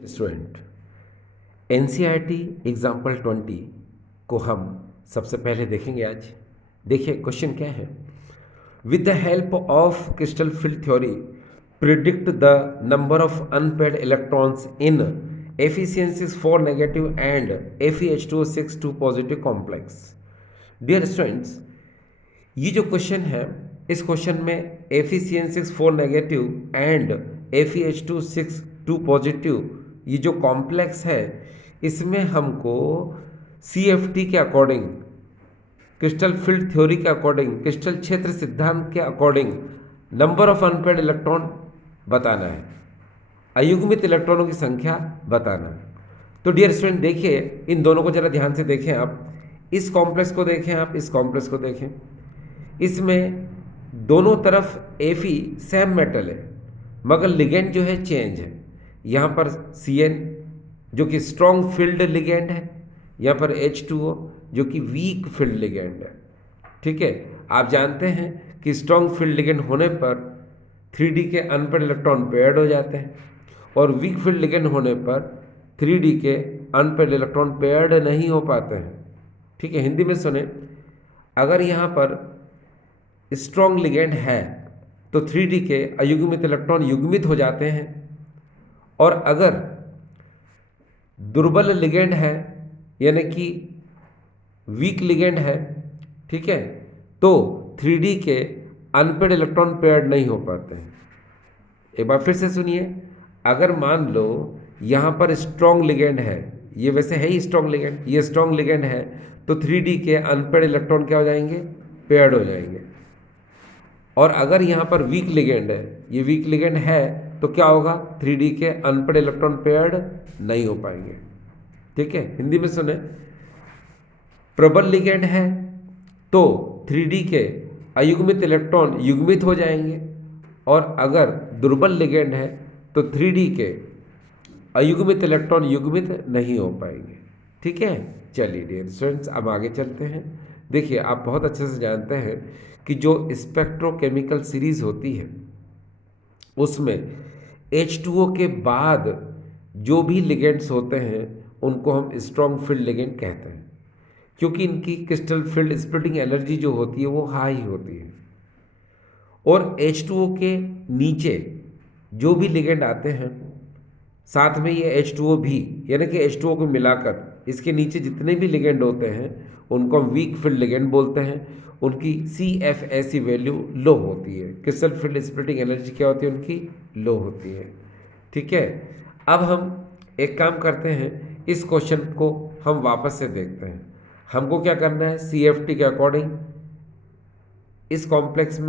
Student, NCERT example 20 को हम सबसे पहले देखेंगे आज। देखिए क्वेश्चन क्या है। With the help of crystal field theory predict the number of unpaired electrons in efficiencies 4 negative and FeH2O6 2 positive complex. Dear students, ये जो क्वेश्चन है, इस क्वेश्चन में efficiencies 4 negative and FeH2O6 2 positive ये जो कॉम्प्लेक्स है, इसमें हमको CFT के अकॉर्डिंग, क्रिस्टल फील्ड थ्योरी के अकॉर्डिंग, क्रिस्टल क्षेत्र सिद्धांत के according number of unpaired electron बताना है, अयुग्मित इलेक्ट्रॉनों की संख्या बताना है। तो डियर स्टूडेंट देखिए, इन दोनों को जरा ध्यान से देखें आप। इस कॉम्प्लेक्स को देखें, आप इस कॉम्प्लेक्स को देखें। इसमें दोनों तरफ Fe सेम मेटल है, मगर लिगेंड जो है चेंज है। यहाँ पर Cn जो कि स्ट्रॉन्ग फील्ड लिगेंड है, यहाँ पर H2O जो कि वीक फील्ड लिगेंड है। ठीक है, आप जानते हैं कि स्ट्रॉन्ग फील्ड लिगेंड होने पर 3D के अनपेड इलेक्ट्रॉन पेयर्ड हो जाते हैं, और वीक फील्ड लिगेंड होने पर 3D के अनपेड इलेक्ट्रॉन पेयर्ड नहीं हो पाते हैं। ठीक है, हिंदी में सुने, अगर यहाँ पर स्ट्रॉन्ग लिगेंड है तो 3D के अयुग्मित इलेक्ट्रॉन युग्मित हो जाते हैं, और अगर दुर्बल लिगेंड है यानी कि वीक लिगेंड है, ठीक है, तो 3D के अनपेड इलेक्ट्रॉन पेयर्ड नहीं हो पाते हैं। एक बार फिर से सुनिए, अगर मान लो यहाँ पर स्ट्रॉन्ग लिगेंड है, ये वैसे है ही स्ट्रॉन्ग लिगेंड, ये स्ट्रॉन्ग लिगेंड है, तो 3D के अनपेड इलेक्ट्रॉन क्या हो जाएंगे, पेयर्ड हो जाएंगे। और अगर यहाँ पर वीक लिगेंड है, ये वीक लिगेंड है, तो क्या होगा, 3D के अनपेड इलेक्ट्रॉन पेयर्ड नहीं हो पाएंगे। ठीक है, हिंदी में सुने, प्रबल लिगेंड है तो 3D के अयुग्मित इलेक्ट्रॉन युग्मित हो जाएंगे, और अगर दुर्बल लिगेंड है तो 3D के अयुग्मित इलेक्ट्रॉन युग्मित नहीं हो पाएंगे। ठीक है, चलिए डियर स्टूडेंट्स, अब आगे चलते हैं। देखिए, आप बहुत अच्छे से जानते हैं कि जो स्पेक्ट्रोकेमिकल सीरीज होती है, उसमें H2O के बाद जो भी लिगेंड्स होते हैं उनको हम स्ट्रॉन्ग फील्ड लिगेंड कहते हैं, क्योंकि इनकी क्रिस्टल फील्ड स्प्लिटिंग एनर्जी जो होती है वो हाई होती है। और H2O के नीचे जो भी लिगेंड आते हैं, साथ में ये H2O भी, यानी कि H2O को मिलाकर इसके नीचे जितने भी लिगेंड होते हैं उनको हम वीक फील्ड लिगेंड बोलते हैं। उनकी CFSE वैल्यू लो होती है, क्रिस्टल फील्ड स्प्लिटिंग एनर्जी क्या होती है, उनकी लो होती है। ठीक है, अब हम एक काम करते हैं, इस क्वेश्चन को हम वापस से देखते हैं। हमको क्या करना है, CFT के अकॉर्डिंग इस कॉम्प्लेक्स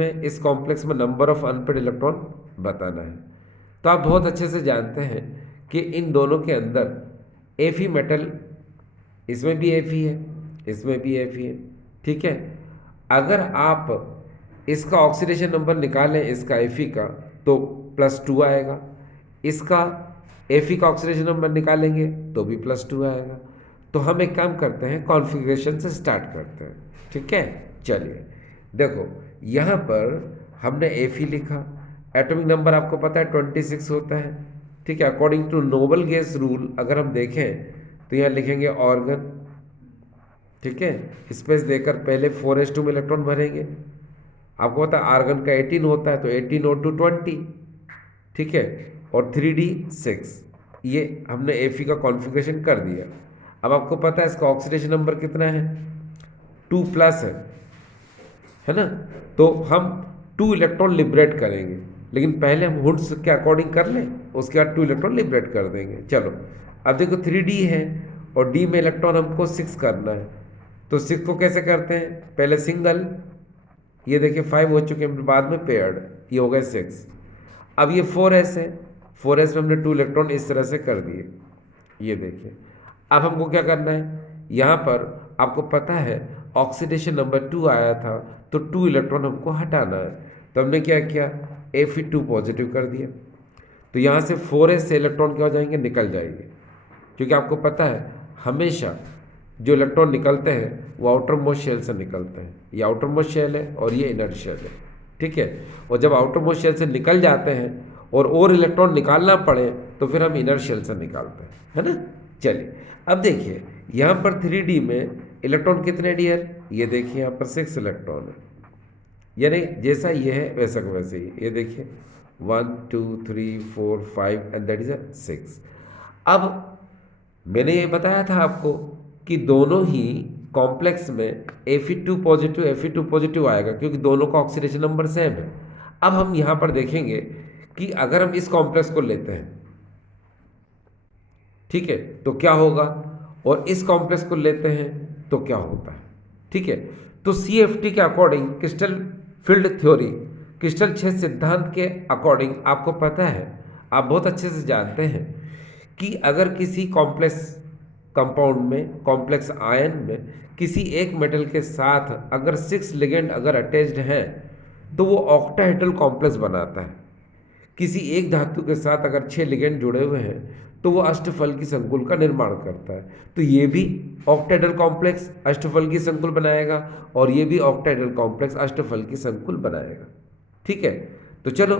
में नंबर ऑफ अनपेड इलेक्ट्रॉन बताना है। तो आप बहुत अच्छे से जानते हैं कि इन दोनों के अंदर Fe मेटल, इसमें भी Fe है, इसमें भी Fe है। ठीक है, अगर आप इसका ऑक्सीडेशन नंबर निकालें, इसका Fe का, तो +2 आएगा। इसका Fe का ऑक्सीडेशन नंबर निकालेंगे तो भी +2 आएगा। तो हम एक काम करते हैं, कॉन्फ़िगरेशन से स्टार्ट करते हैं। ठीक है, चलिए देखो, यहाँ पर हमने Fe लिखा, एटॉमिक नंबर आपको पता है 26 होता है। ठीक है, according to noble gas rule अगर हम देखें तो यहाँ लिखेंगे ऑर्गन। ठीक है, स्पेस देकर पहले 4s2 में इलेक्ट्रॉन भरेंगे। आपको पता है आर्गन का 18 होता है, तो 18O2 20। ठीक है, और 3D 6। ये हमने Fe का कॉन्फ़िगरेशन कर दिया। अब आपको पता है इसका ऑक्सीडेशन नंबर कितना है, 2+ है ना। तो हम 2 इलेक्ट्रॉन लिबरेट करेंगे, लेकिन पहले हम हुड्स के अकॉर्डिंग कर लें, उसके बाद 2 इलेक्ट्रॉन लिबरेट कर देंगे। चलो, अब देखो 3D है और D में इलेक्ट्रॉन हमको 6 करना है, तो 6 को कैसे करते हैं, पहले सिंगल, ये देखिए 5 हो चुके हैं, बाद में पेयर्ड, ये हो गए 6। अब ये 4s है, 4s में हमने 2 इलेक्ट्रॉन इस तरह से कर दिए, ये देखिए। अब हमको क्या करना है, यहाँ पर आपको पता है ऑक्सीडेशन नंबर 2 आया था, तो 2 इलेक्ट्रॉन हमको हटाना है। तो हमने क्या किया, Fe2 पॉजिटिव कर दिया। तो यहाँ से 4s से इलेक्ट्रॉन क्या हो जाएंगे, निकल जाएंगे, क्योंकि आपको पता है हमेशा जो इलेक्ट्रॉन निकलते हैं वो आउटर मोस्ट शेल से निकलते हैं। ये आउटर मोस्ट शेल है और ये इनर शेल है। ठीक है, और जब आउटर मोस्ट शेल से निकल जाते हैं और इलेक्ट्रॉन निकालना पड़े तो फिर हम इनर्शियल से निकालते हैं, है ना। चलिए अब देखिए यहाँ पर 3D में इलेक्ट्रॉन कितने डियर, ये देखिए यहाँ पर 6 इलेक्ट्रॉन है, यानी जैसा ये है वैसा का वैसे ही, ये देखिए 1 2 3 4 5 एंड दैट इज 6। अब मैंने ये बताया था आपको कि दोनों ही कॉम्प्लेक्स में Fe2 पॉजिटिव Fe2 पॉजिटिव आएगा क्योंकि दोनों का ऑक्सीडेशन नंबर सेम है। अब हम यहाँ पर देखेंगे कि अगर हम इस कॉम्प्लेक्स को लेते हैं, ठीक है, तो क्या होगा, और इस कॉम्प्लेक्स को लेते हैं तो क्या होता है, ठीक है। तो CFT के according, crystal field theory, crystal छेद सिद्धांत के अकॉर्डिंग आपको पता है, आप बहुत अच्छे से जानते हैं कि अगर किसी कॉम्प्लेक्स कंपाउंड में, कॉम्प्लेक्स आयन में किसी एक मेटल के साथ अगर 6 लिगेंड अगर अटैच्ड हैं तो वो ऑक्टाहेड्रल कॉम्प्लेक्स बनाता है। किसी एक धातु के साथ अगर 6 लिगेंड जुड़े हुए हैं तो वो अष्टफल की संकुल का निर्माण करता है। तो ये भी ऑक्टाहेड्रल कॉम्प्लेक्स अष्टफल की संकुल बनाएगा और ये भी ऑक्टाहेड्रल कॉम्प्लेक्स अष्टफल की संकुल बनाएगा, ठीक है। तो चलो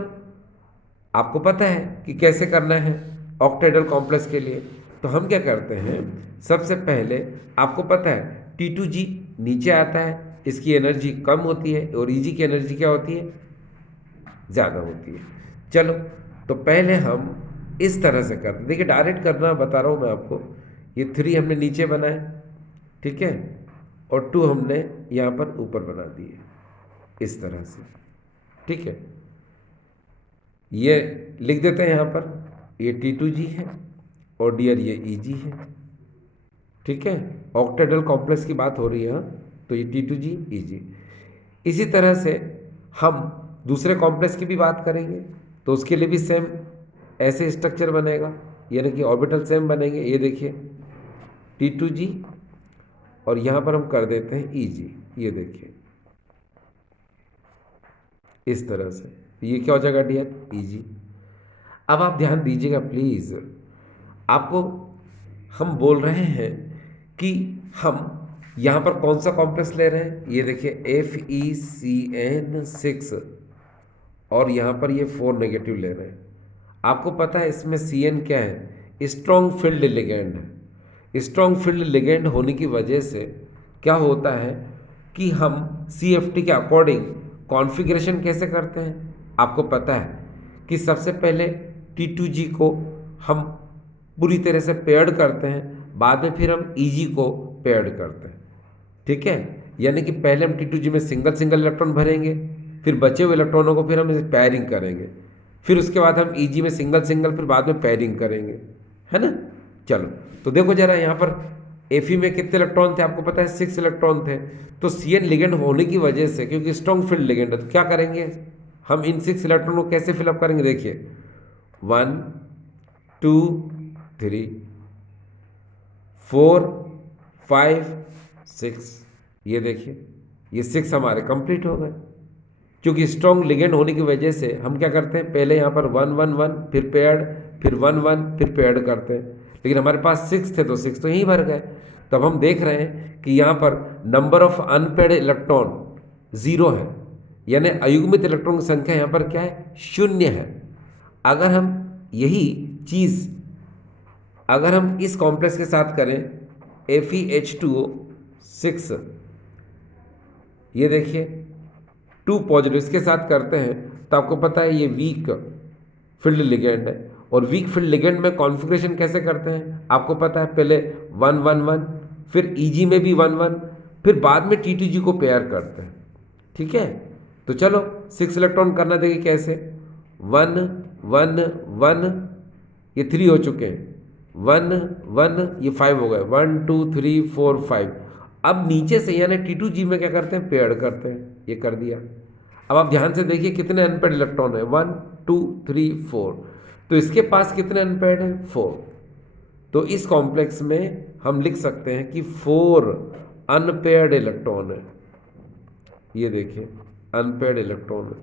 आपको पता है कि कैसे करना है ऑक्टाहेड्रल कॉम्प्लेक्स के लिए। तो हम क्या करते हैं, सबसे पहले आपको पता है T2G नीचे आता है, इसकी एनर्जी कम होती है और Eg की एनर्जी क्या होती है, ज़्यादा होती है। चलो तो पहले हम इस तरह से करते हैं, देखिए डायरेक्ट करना बता रहा हूँ मैं आपको। ये 3 हमने नीचे बनाए, ठीक है, और 2 हमने यहाँ पर ऊपर बना दिए इस तरह से, ठीक है। ये लिख देते हैं यहाँ पर, ये T2G है और डियर ये Eg है, ठीक है। ऑक्टाहेड्रल कॉम्प्लेक्स की बात हो रही है, तो ये T2G Eg। इसी तरह से हम दूसरे कॉम्प्लेक्स की भी बात करेंगे तो उसके लिए भी सेम ऐसे स्ट्रक्चर बनेगा, यानी कि ऑर्बिटल सेम बनेंगे। ये देखिए T2G और यहाँ पर हम कर देते हैं Eg, ये देखिए इस तरह से, ये क्या हो जाएगा डियर, Eg। अब आप ध्यान दीजिएगा प्लीज़, आपको हम बोल रहे हैं कि हम यहाँ पर कौन सा कॉम्प्लेक्स ले रहे हैं, ये देखिए FeCN6 और यहाँ पर ये 4 नेगेटिव ले रहे हैं। आपको पता है इसमें Cn क्या है, स्ट्रॉन्ग फील्ड लिगेंड है। स्ट्रॉन्ग फील्ड लिगेंड होने की वजह से क्या होता है कि हम CFT के अकॉर्डिंग कॉन्फ़िगरेशन कैसे करते हैं, आपको पता है कि सबसे पहले T2G को हम पूरी तरह से पेयर्ड करते हैं, बाद में फिर हम Eg को पेयर्ड करते हैं, ठीक है। यानी कि पहले हम T2G में सिंगल सिंगल इलेक्ट्रॉन भरेंगे, फिर बचे हुए इलेक्ट्रॉनों को फिर हम इसे पेयरिंग करेंगे, फिर उसके बाद हम Eg में सिंगल सिंगल, फिर बाद में पेयरिंग करेंगे, है ना। चलो तो देखो जरा यहाँ पर Fe में कितने इलेक्ट्रॉन थे, आपको पता है 6 इलेक्ट्रॉन थे। तो Cn लिगेंड होने की वजह से, क्योंकि स्ट्रॉन्ग फील्ड लिगेंड है, तो क्या करेंगे हम इन 6 इलेक्ट्रॉन को कैसे फिलअप करेंगे, देखिए 1 2 3 4 5 6, ये देखिए ये 6 हमारे कंप्लीट हो गए। क्योंकि स्ट्रॉन्ग लिगेंड होने की वजह से हम क्या करते हैं, पहले यहाँ पर 1 1 1 फिर पेयर्ड, फिर 1 1 फिर पेयर्ड करते हैं, लेकिन हमारे पास 6 थे तो 6 तो यहीं भर गए। तब हम देख रहे हैं कि यहाँ पर नंबर ऑफ अनपेयर्ड इलेक्ट्रॉन 0 है, यानी अयुग्मित इलेक्ट्रॉन की संख्या यहाँ पर क्या है, 0 है। अगर हम यही चीज़ अगर हम इस कॉम्प्लेक्स के साथ करें FeH2O 6, ये देखिए 2 पॉजिटिव इसके साथ करते हैं तो आपको पता है ये वीक फील्ड लिगेंड है। और वीक फील्ड लिगेंड में कॉन्फ़िगरेशन कैसे करते हैं, आपको पता है पहले 1 1 1 फिर Eg में भी 1 1 फिर बाद में T2G को पेयर करते हैं, ठीक है। तो चलो 6 इलेक्ट्रॉन करना देखिए कैसे, 1 1 1 ये 3 हो चुके हैं, 1 1 ये 5 हो गए, 1 2 3 4 5। अब नीचे से यानी T2G में क्या करते हैं, पेयर्ड करते हैं, ये कर दिया। अब आप ध्यान से देखिए कितने अनपेयर्ड इलेक्ट्रॉन है, 1 2 3 4, तो इसके पास कितने अनपेयर्ड हैं, 4। तो इस कॉम्प्लेक्स में हम लिख सकते हैं कि 4 अनपेयर्ड इलेक्ट्रॉन है, ये देखिए अनपेयर्ड इलेक्ट्रॉन है,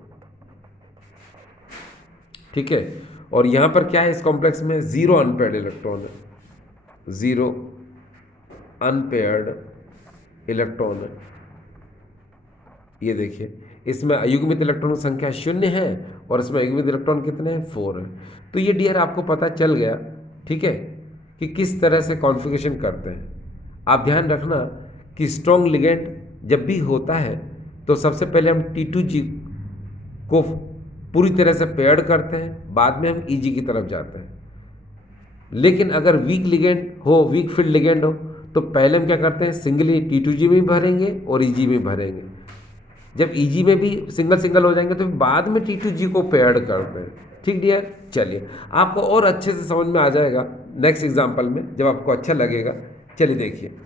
ठीक है। और यहाँ पर क्या है, इस कॉम्प्लेक्स में 0 अनपेयर्ड इलेक्ट्रॉन है, 0 अनपेयर्ड इलेक्ट्रॉन है, ये देखिए इसमें अयुग्मित इलेक्ट्रॉन की संख्या 0 है और इसमें अयुग्मित इलेक्ट्रॉन कितने हैं, 4 हैं। तो ये डियर आपको पता चल गया, ठीक है, कि किस तरह से कॉन्फ़िगरेशन करते हैं। आप ध्यान रखना कि स्ट्रॉन्ग लिगेंड जब भी होता है तो सबसे पहले हम T2G को पूरी तरह से पेयर्ड करते हैं, बाद में हम EG की तरफ जाते हैं। लेकिन अगर वीक लिगेंड हो, वीक फील्ड लिगेंड हो, तो पहले हम क्या करते हैं, सिंगली T2G में भरेंगे और EG में भरेंगे। जब EG में भी सिंगल सिंगल हो जाएंगे तो बाद में T2G को पेयर्ड करते हैं। ठीक डियर, चलिए आपको और अच्छे से समझ में आ जाएगा नेक्स्ट एग्जाम्पल में, जब आपको अच्छा लगेगा। चलिए देखिए,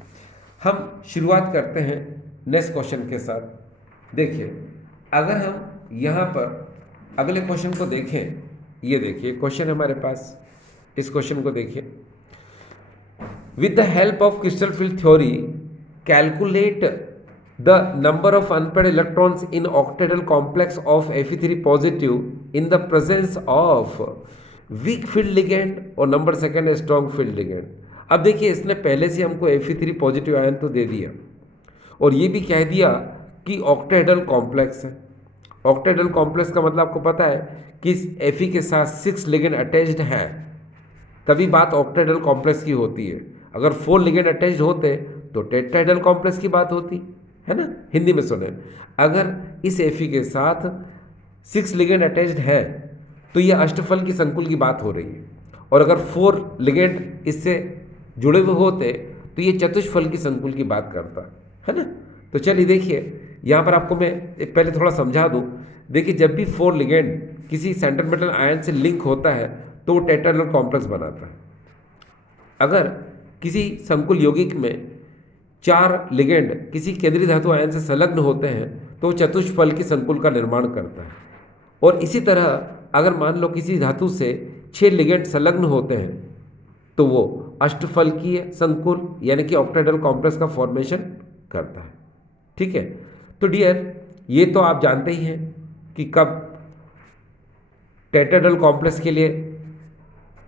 हम शुरुआत करते हैं नेक्स्ट क्वेश्चन के साथ। देखिए, अगर हम यहाँ पर अगले क्वेश्चन को देखें, ये देखिए क्वेश्चन हमारे पास, इस क्वेश्चन को देखिए। With the help of crystal field theory calculate the number of unpaired electrons in octahedral complex of Fe3 positive in the presence of weak field ligand और number second strong field ligand. अब देखिए, इसने पहले से हमको Fe3 positive ion तो दे दिया और ये भी कह दिया कि ऑक्टेडल कॉम्प्लेक्स है। ऑक्टेडल कॉम्प्लेक्स का मतलब आपको पता है कि इस Fe के साथ 6 लिगेंड अटैच्ड हैं, तभी बात ऑक्टेडल कॉम्प्लेक्स की होती है। अगर 4 लिगेंड अटैच्ड होते तो टेट्राहेड्रल कॉम्प्लेक्स की बात होती है ना। हिंदी में सुने, अगर इस Fe के साथ 6 लिगेंड अटैच्ड है तो ये अष्टफल की संकुल की बात हो रही है, और अगर 4 लिगेंड इससे जुड़े हुए होते तो ये चतुष्फल की संकुल की बात करता है ना। तो चलिए देखिए, यहाँ पर आपको मैं पहले थोड़ा समझा दूँ। देखिए, जब भी 4 लिगेंड किसी सेंट्रल मेटल आयन से लिंक होता है तो वो टेट्राहेड्रल कॉम्प्लेक्स बनाता है। अगर किसी संकुल यौगिक में 4 लिगेंड किसी केंद्रीय धातु आयन से संलग्न होते हैं तो वो चतुष्फल की संकुल का निर्माण करता है। और इसी तरह अगर मान लो किसी धातु से 6 लिगेंड संलग्न होते हैं तो वो अष्टफल की संकुल यानी कि ऑक्टेहेड्रल कॉम्प्लेक्स का फॉर्मेशन करता है। ठीक है, तो डियर ये तो आप जानते ही हैं कि कब टेट्राहेड्रल कॉम्प्लेक्स के लिए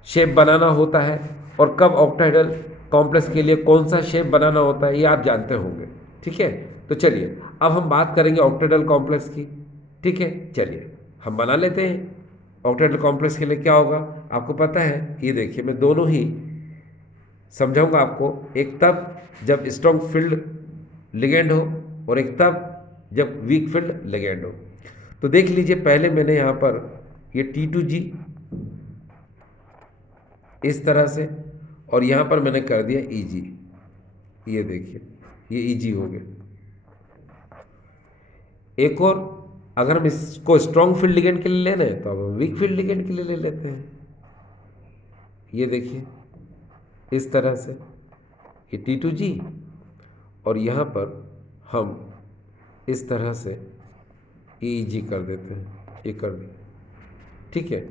शेप बनाना होता है और कब ऑक्टाहेड्रल कॉम्प्लेक्स के लिए कौन सा शेप बनाना होता है, ये आप जानते होंगे। ठीक है, तो चलिए अब हम बात करेंगे ऑक्टाहेड्रल कॉम्प्लेक्स की। ठीक है, चलिए हम बना लेते हैं। ऑक्टाहेड्रल कॉम्प्लेक्स के लिए क्या होगा आपको पता है, ये देखिए मैं दोनों ही समझाऊंगा आपको, एक तब जब स्ट्रॉन्ग फील्ड लिगेंड हो और एक तब जब वीक फील्ड लिगेंड हो। तो देख लीजिए, पहले मैंने यहाँ पर ये T2G इस तरह से और यहाँ पर मैंने कर दिया EG। ये देखिए, ये EG हो गया। एक और अगर हम इसको स्ट्रॉन्ग फील्ड लिगेंड के लिए ले रहे हैं तो अब हम वीक फील्ड लिगेंड के लिए ले लेते हैं। ये देखिए इस तरह से, ये T2G और यहाँ पर हम इस तरह से EG कर देते हैं, ये कर दिया। ठीक है,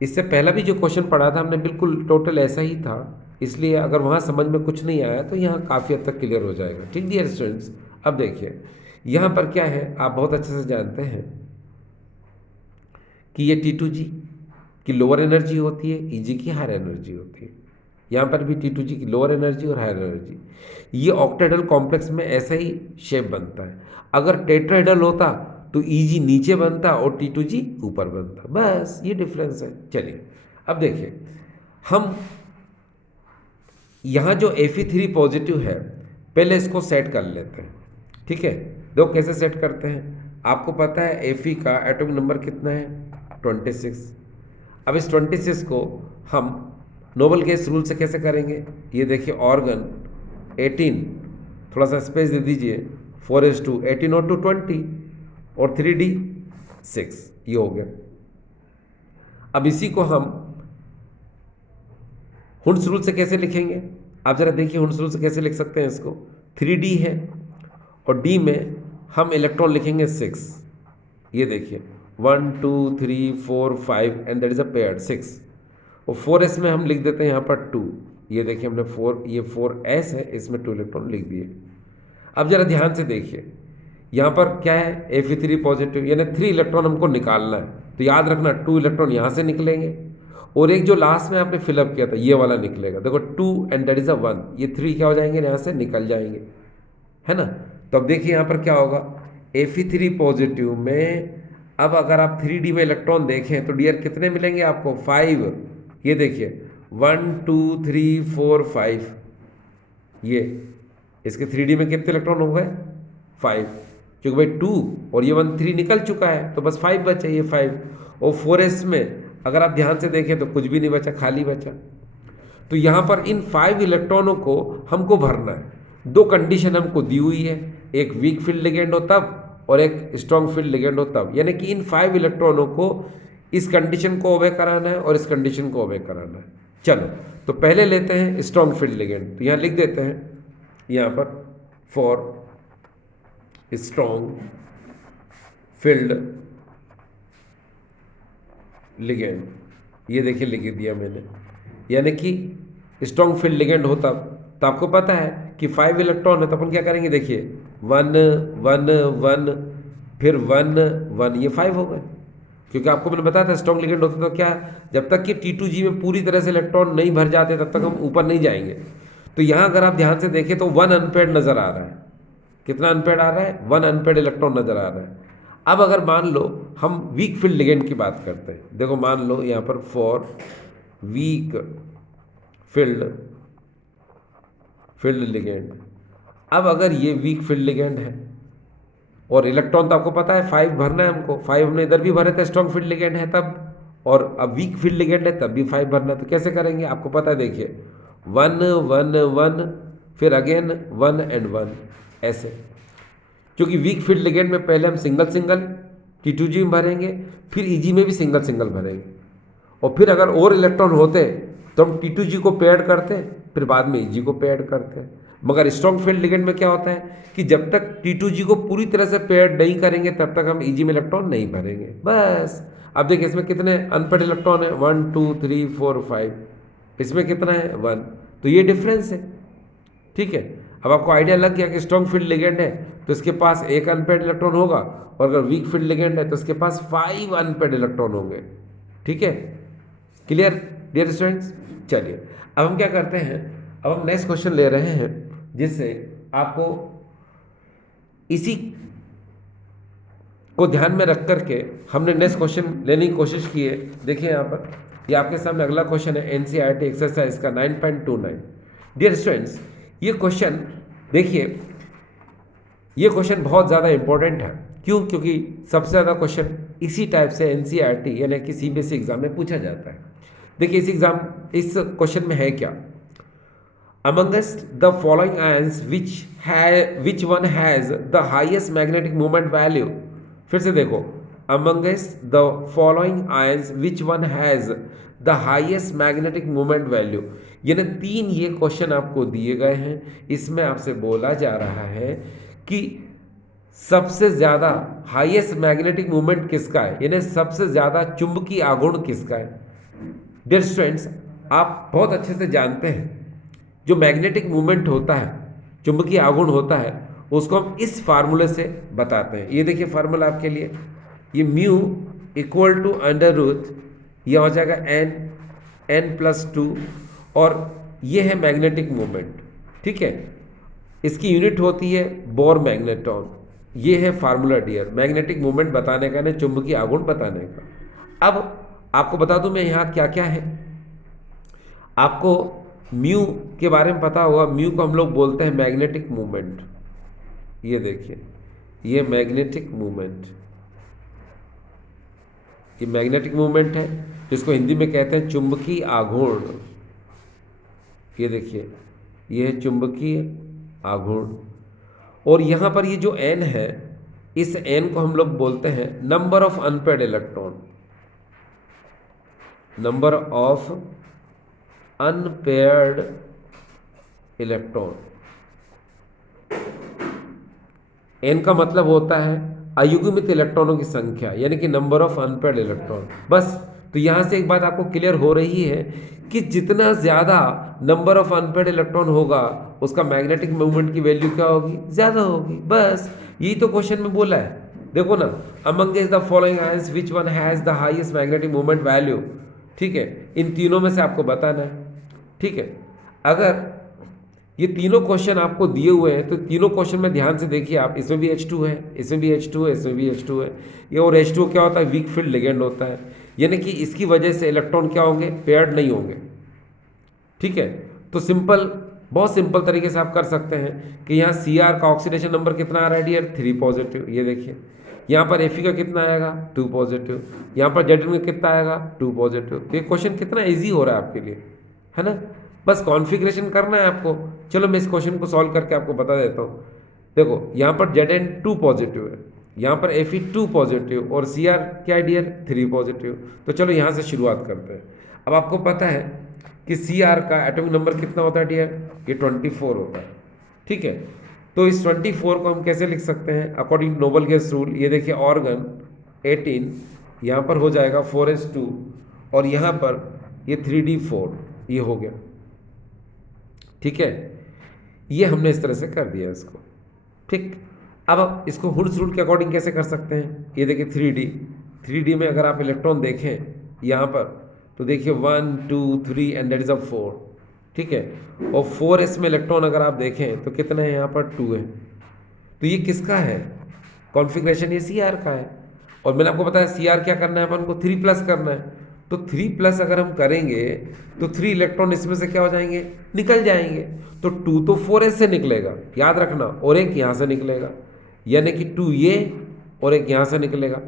इससे पहला भी जो क्वेश्चन पढ़ा था हमने बिल्कुल टोटल ऐसा ही था, इसलिए अगर वहाँ समझ में कुछ नहीं आया तो यहाँ काफ़ी हद तक क्लियर हो जाएगा। ठीक डियर स्टूडेंट्स, अब देखिए यहाँ पर क्या है, आप बहुत अच्छे से जानते हैं कि ये T2G की लोअर एनर्जी होती है, EG की हायर एनर्जी होती है। यहाँ पर भी T2G की लोअर एनर्जी और हायर एनर्जी। ये ऑक्टाहेड्रल कॉम्प्लेक्स में ऐसा ही शेप बनता है। अगर टेट्राहेड्रल होता तो EG नीचे बनता और T2G ऊपर बनता, बस ये डिफरेंस है। चलिए अब देखिए, हम यहाँ जो Fe3 पॉजिटिव है पहले इसको सेट कर लेते हैं। ठीक है, देखो कैसे सेट करते हैं। आपको पता है Fe का एटॉमिक नंबर कितना है, 26। अब इस 26 को हम नोबल गैस रूल से कैसे करेंगे, ये देखिए ऑर्गन 18, थोड़ा सा स्पेस दे दीजिए, 4s2 18 और 2 20 और 3d 6, ये हो गया। अब इसी को हम हुंड्स रूल से कैसे लिखेंगे, आप जरा देखिए हुंड्स रूल से कैसे लिख सकते हैं इसको। 3d है और d में हम इलेक्ट्रॉन लिखेंगे 6। ये देखिए 1 2 3 4 5 and that is a pair 6, और 4s में हम लिख देते हैं यहाँ पर 2। ये देखिए हमने 4, ये 4s है, इसमें 2 इलेक्ट्रॉन लिख दिए। अब जरा ध्यान से देखिए, यहाँ पर क्या है, Fe3 पॉजिटिव यानी 3 इलेक्ट्रॉन हमको निकालना है। तो याद रखना 2 इलेक्ट्रॉन यहाँ से निकलेंगे और एक जो लास्ट में आपने फिलअप किया था ये वाला निकलेगा। देखो 2 एंड दैट इज अ 1, ये 3 क्या हो जाएंगे, यहाँ से निकल जाएंगे, है ना। तो अब देखिए यहाँ पर क्या होगा, Fe3 पॉजिटिव में अब अगर आप 3D में इलेक्ट्रॉन देखें तो डियर कितने मिलेंगे आपको? 5। ये देखिए 1 2 3 4 5, ये इसके 3D में कितने इलेक्ट्रॉन हो गए? 5, क्योंकि भाई 2 और ये 1 3 निकल चुका है तो बस 5 बचा, ये 5। और 4s में अगर आप ध्यान से देखें तो कुछ भी नहीं बचा, खाली बचा। तो यहाँ पर इन 5 इलेक्ट्रॉनों को हमको भरना है। दो कंडीशन हमको दी हुई है, एक वीक फील्ड लिगेंड हो तब और एक स्ट्रॉन्ग फील्ड लिगेंड हो तब, यानी कि इन 5 इलेक्ट्रॉनों को इस कंडीशन को ओबे कराना है और इस कंडीशन को ओबे कराना है। चलो तो पहले लेते हैं स्ट्रॉन्ग फील्ड लिगेंड, तो यहाँ लिख देते हैं यहाँ पर फॉर स्ट्रॉन्ग फील्ड लिगेंड, ये देखिए लिख दिया मैंने, यानी कि स्ट्रॉन्ग फील्ड लिगेंड हो तब, तो आपको पता है कि 5 इलेक्ट्रॉन है तो अपन क्या करेंगे? देखिए 1 1 1 फिर 1 1, ये 5 हो गए, क्योंकि आपको मैंने बताया था स्ट्रॉन्ग लिगेंड होता तो क्या, जब तक कि T2G में पूरी तरह से इलेक्ट्रॉन नहीं भर जाते तब तक हम ऊपर नहीं जाएंगे। तो यहाँ अगर आप ध्यान से देखें तो 1 अनपेयर्ड नजर आ रहा है। कितना अनपेयर्ड आ रहा है? 1 अनपेयर्ड इलेक्ट्रॉन नजर आ रहा है। अब अगर मान लो हम वीक फील्ड लिगेंड की बात करते हैं, देखो मान लो यहाँ पर फॉर वीक फील्ड लिगेंड, अब अगर ये वीक फील्ड लिगेंड है और इलेक्ट्रॉन तो आपको पता है 5 भरना है हमको, 5 हमने इधर भी भरे थे, स्ट्रॉन्ग फील्ड लिगेंड है तब, और अब वीक फील्ड लिगेंड है तब भी 5 भरना है। तो कैसे करेंगे? आपको पता है, देखिए 1 1 1 फिर अगेन 1 एंड 1, ऐसे। क्योंकि वीक फील्ड लिगेंड में पहले हम सिंगल सिंगल T2G में भरेंगे, फिर EG में भी सिंगल सिंगल भरेंगे, और फिर अगर और इलेक्ट्रॉन होते तो हम T2G को पेयर्ड करते, फिर बाद में EG को पेयर्ड करते। मगर स्ट्रॉन्ग फील्ड लिगेंड में क्या होता है कि जब तक T2G को पूरी तरह से पेयर्ड नहीं करेंगे तब तक हम EG में इलेक्ट्रॉन नहीं भरेंगे, बस। अब देखिए इसमें कितने अनपेयर्ड इलेक्ट्रॉन है? 1 2 3 4 5, इसमें कितना है? 1, तो ये डिफरेंस है, ठीक है। अब आपको आइडिया लग गया कि स्ट्रॉन्ग फील्ड लिगेंड है तो इसके पास एक अनपेयर्ड इलेक्ट्रॉन होगा, और अगर वीक फील्ड लिगेंड है तो इसके पास 5 अनपेयर्ड इलेक्ट्रॉन होंगे, ठीक है। Clear dear students? चलिए अब हम क्या करते हैं, अब हम नेक्स्ट क्वेश्चन ले रहे हैं जिससे आपको इसी को ध्यान में रख करके हमने नेक्स्ट क्वेश्चन लेने की कोशिश की है। देखिए यहाँ पर ये आपके सामने अगला क्वेश्चन है NCERT एक्सरसाइज का 9.29। डियर स्टूडेंट्स ये क्वेश्चन देखिए, ये क्वेश्चन बहुत ज़्यादा इंपॉर्टेंट है। क्यों? क्योंकि सबसे ज़्यादा क्वेश्चन इसी टाइप से NCERT यानी कि CBSE एग्जाम में पूछा जाता है। देखिए इस क्वेश्चन में है क्या, amongst the following ions which one has the highest magnetic moment value। फिर से देखो, amongst the following ions which one has the highest magnetic moment value, यानी 3 ये क्वेश्चन आपको दिए गए हैं। इसमें आपसे बोला जा रहा है कि सबसे ज़्यादा हाईएस्ट मैग्नेटिक मूवमेंट किसका है, यानी सबसे ज़्यादा चुंबकीय आघूर्ण किसका है। डियर स्टूडेंट्स आप बहुत अच्छे से जानते हैं जो मैग्नेटिक मूवमेंट होता है, चुंबकीय आघूर्ण होता है, उसको हम इस फार्मूले से बताते हैं। ये देखिए फार्मूला आपके लिए, ये mu equal to under root, यह हो जाएगा n+2, और ये है मैग्नेटिक मूवमेंट, ठीक है। इसकी यूनिट होती है बोर मैग्नेटॉन। ये है फार्मूला डियर, मैग्नेटिक मूवमेंट बताने का, ना चुंबकीय आघूर्ण बताने का। अब आपको बता दूं मैं यहाँ क्या क्या है। आपको म्यू के बारे में पता होगा, म्यू को हम लोग बोलते हैं मैग्नेटिक मूवमेंट। ये देखिए ये मैग्नेटिक मूवमेंट, ये मैग्नेटिक मूवमेंट है जिसको हिंदी में कहते हैं चुंबकीय आघूर्ण। ये देखिए ये है चुंबकीय आघूर्ण, और यहाँ पर ये जो n है, इस n को हम लोग बोलते हैं number of unpaired electron, number of unpaired electron. n का मतलब होता है अयुग्मित इलेक्ट्रॉनों की संख्या, यानी कि नंबर ऑफ अनपेयर्ड इलेक्ट्रॉन, बस। तो यहाँ से एक बात आपको क्लियर हो रही है कि जितना ज़्यादा नंबर ऑफ अनपेयर्ड इलेक्ट्रॉन होगा उसका मैग्नेटिक मूवमेंट की वैल्यू क्या होगी? ज़्यादा होगी, बस। यही तो क्वेश्चन में बोला है, देखो ना, among the following ions which one has the highest magnetic movement value, ठीक है। इन तीनों में से आपको बताना है, ठीक है। अगर ये तीनों क्वेश्चन आपको दिए हुए हैं, तो तीनों क्वेश्चन में ध्यान से देखिए आप, इसमें भी H2 है, इसमें भी H2 है, इसमें भी H2 है। ये और H2 क्या होता है, वीक फील्ड लिगेंड होता है, यानी कि इसकी वजह से इलेक्ट्रॉन क्या होंगे, पेयर्ड नहीं होंगे। ठीक है, तो सिंपल, बहुत सिंपल तरीके से आप कर सकते हैं कि यहाँ Cr का ऑक्सीडेशन नंबर कितना आ रहा है डियर, 3 पॉजिटिव, ये देखिए। यहाँ पर Fe का कितना आएगा, 2 पॉजिटिव। यहाँ पर Zn का कितना आएगा, 2 पॉजिटिव। ये क्वेश्चन कितना इजी हो रहा है आपके लिए, है ना। बस कॉन्फ़िगरेशन करना है आपको। चलो मैं इस क्वेश्चन को सॉल्व करके आपको बता देता हूँ। देखो यहाँ पर Zn 2 पॉजिटिव है, यहाँ पर Fe 2 पॉजिटिव और Cr क्या है डियर, 3 पॉजिटिव। तो चलो यहाँ से शुरुआत करते हैं। अब आपको पता है कि Cr का एटॉमिक नंबर कितना होता है डियर, ये 24 होता है। ठीक है, तो इस 24 को हम कैसे लिख सकते हैं अकॉर्डिंग नोबल गैस रूल। ये देखिए ऑर्गन 18, यहाँ पर हो जाएगा 4s2 और यहाँ पर ये 3d4, ये हो गया। ठीक है, ये हमने इस तरह से कर दिया इसको। ठीक, अब आप इसको हुड्स रूल के अकॉर्डिंग कैसे कर सकते हैं, ये देखिए 3D में अगर आप इलेक्ट्रॉन देखें यहाँ पर, तो देखिए 1 2 3 एंड दैट इज अ 4। ठीक है, और 4s में इलेक्ट्रॉन अगर आप देखें तो कितने हैं, यहाँ पर 2 है। तो ये किसका है कॉन्फ़िगरेशन, ये Cr का है। और मैंने आपको बताया Cr क्या करना है, अपन को 3 प्लस करना है। तो 3 प्लस अगर हम करेंगे तो 3 इलेक्ट्रॉन इसमें से क्या हो जाएंगे, निकल जाएंगे। तो 2 तो 4s से निकलेगा, याद रखना, और एक यहाँ से निकलेगा, यानी कि 2 ये और एक यहाँ से निकलेगा।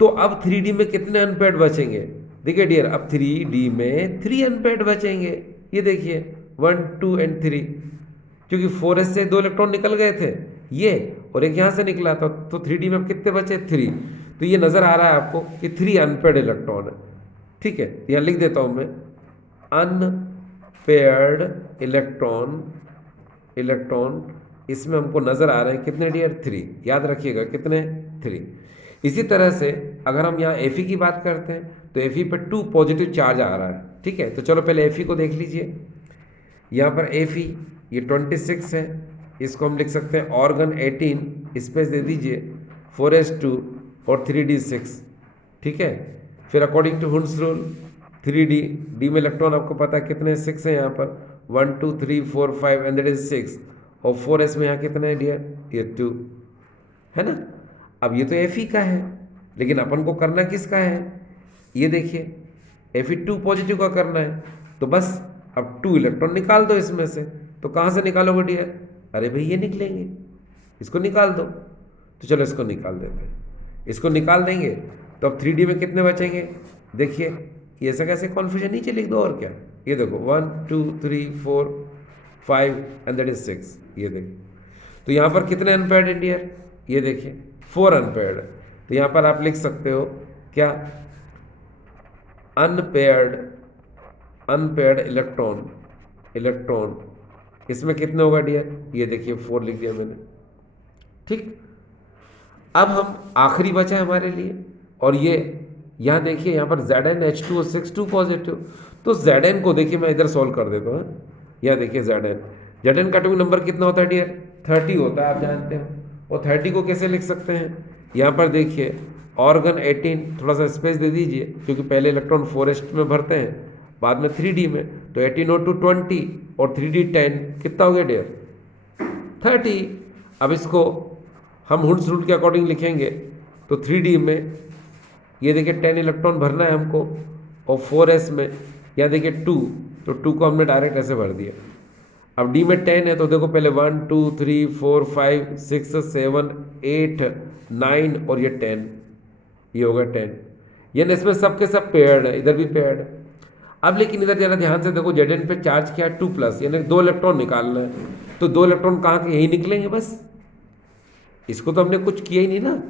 तो अब 3D में कितने अनपेयर्ड बचेंगे, देखिए डियर, अब 3D में 3 अनपेयर्ड बचेंगे। ये देखिए 1 2 एंड 3, क्योंकि 4s से 2 इलेक्ट्रॉन निकल गए थे ये, और एक यहाँ से निकला था। तो 3D में अब कितने बचे, 3। तो ये नज़र आ रहा है आपको कि 3 अनपेयर्ड इलेक्ट्रॉन है। ठीक है, यहाँ लिख देता हूँ मैं, अनपेयर्ड इलेक्ट्रॉन इसमें हमको नज़र आ रहे हैं कितने डियर, 3। याद रखिएगा कितने, 3। इसी तरह से अगर हम यहाँ Fe की बात करते हैं तो Fe पर 2 पॉजिटिव चार्ज आ रहा है। ठीक है, तो चलो पहले Fe को देख लीजिए। यहाँ पर Fe ये 26 है, इसको हम लिख सकते हैं ऑर्गन 18, स्पेस दे दीजिए 4s2 और 3d6। ठीक है, फिर according to hoods rule 3D में इलेक्ट्रॉन आपको पता है कितने, 6 है यहाँ पर, 1 2 3 4 5 एंड दैट इज 6। और 4s में यहाँ कितने है डियर, ये 2 है ना। अब ये तो Fe का है, लेकिन अपन को करना किसका है, ये देखिए Fe 2 पॉजिटिव का करना है। तो बस अब 2 इलेक्ट्रॉन निकाल दो इसमें से। तो कहाँ से निकालोगे डियर, अरे भाई ये निकलेंगे, इसको निकाल दो। तो चलो इसको निकाल देते हैं, इसको निकाल देंगे तो अब 3D में कितने बचेंगे, देखिए ये ऐसा कैसे कॉन्फ्यूजन, नीचे लिख दो और क्या। ये देखो 1 2 3 4 5 एंड दैट इज 6, ये देखिए। तो यहाँ पर कितने अनपेयर्ड है डियर, ये देखिए 4 अनपेयर्ड है। तो यहाँ पर आप लिख सकते हो क्या, अनपेयर्ड इलेक्ट्रॉन इसमें कितने होगा डियर, ये देखिए 4 लिख दिया मैंने। ठीक, अब हम आखिरी बचा है हमारे लिए, और ये यहाँ देखिए, यहाँ पर Zn H2O6 2 पॉजिटिव। तो Zn को देखिए मैं इधर सॉल्व कर देता हूँ। यहाँ देखिए Zn का एटॉमिक नंबर कितना होता है डियर, 30 होता है, आप जानते हो। और 30 को कैसे लिख सकते हैं, यहाँ पर देखिए ऑर्गन 18, थोड़ा सा स्पेस दे दीजिए, क्योंकि पहले इलेक्ट्रॉन 4s में भरते हैं, बाद में 3D में। तो 18O2 20 और 3D 10, कितना हो गया डियर, 30। अब इसको हम हुड्स रूल के अकॉर्डिंग लिखेंगे तो 3D में ये देखिए 10 इलेक्ट्रॉन भरना है हमको, और 4s में यहाँ देखिए 2, तो 2 को हमने डायरेक्ट ऐसे भर दिया। अब D में 10 है, तो देखो पहले 1 2 3 4 5 6 7 8 9 और ये 10, ये होगा 10। यानी इसमें सब के सब पेयर्ड है, इधर भी पेयर्ड है। अब लेकिन इधर जरा ध्यान से देखो, Zn पे चार्ज क्या है, 2 प्लस, यानी 2 इलेक्ट्रॉन निकालना है। तो 2 इलेक्ट्रॉन कहाँ के, यही निकलेंगे बस, इसको तो हमने कुछ किया ही नहीं ना।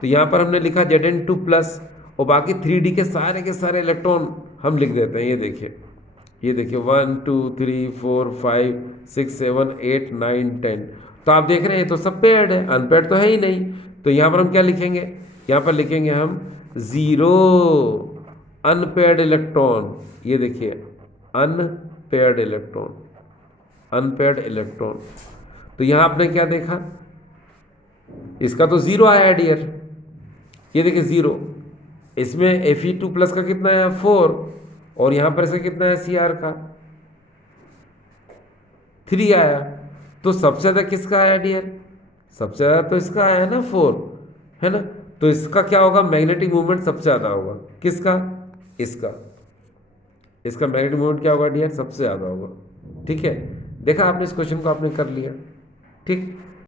तो यहाँ पर हमने लिखा Zn 2 प्लस, और बाकी 3D के सारे इलेक्ट्रॉन हम लिख देते हैं। ये देखिए 1 2 3 4 5 6 7 8 9 10। तो आप देख रहे हैं तो सब पेयर्ड है, अनपेयर्ड तो है ही नहीं। तो यहाँ पर हम क्या लिखेंगे, यहाँ पर लिखेंगे हम 0 अनपेयर्ड इलेक्ट्रॉन। ये देखिए अनपेयर्ड इलेक्ट्रॉन। तो यहाँ आपने क्या देखा, इसका तो 0 आया डियर, ये देखिए 0। इसमें Fe2 प्लस का कितना है, 4, और यहाँ पर से कितना है Cr का, 3 आया, तो सबसे ज़्यादा किसका आया डियर? सबसे ज़्यादा तो इसका आया ना 4, है ना? तो इसका क्या होगा? मैग्नेटिक मूवमेंट सबसे ज़्यादा होगा। किसका? इसका। इसका मैग्नेटिक मूवमेंट क्या होगा डियर? सबसे ज़्यादा होगा। ठीक है, देखा आपने, इस क्वेश्चन को आपने कर लिया। ठीक।